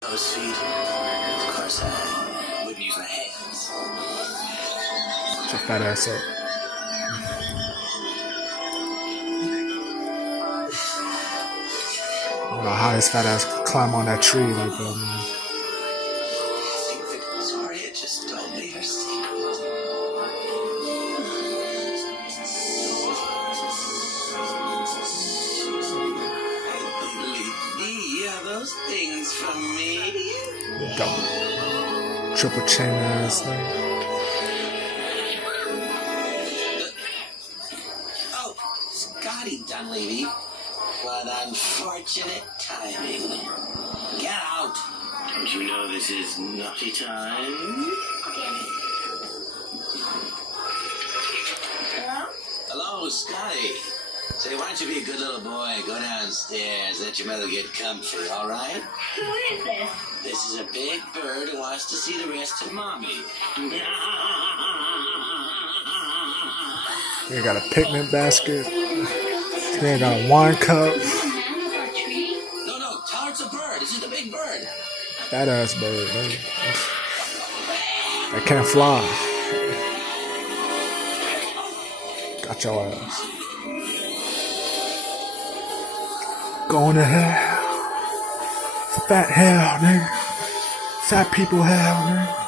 Those feet, of course, I wouldn't use my hands. Get your fat ass up. I don't know how his fat ass could climb on that tree like that, man. Victoria just told me her secret. Those things from me. Double, triple chain ass thing. Oh, Scotty Dunleavy. What unfortunate timing. Get out. Don't you know this is naughty time? Hello? Hello, Scotty. Say, why don't you be a good little boy, go downstairs, let your mother get comfy, all right? Who is this? This is a big bird who wants to see the rest of Mommy. You got a picnic basket. You got a wine cup. No, tell her it's a bird. This is the big bird. Fat ass bird, man. That can't fly. Got your ass. Going to hell. Fat hell, nigga. Fat people hell, nigga.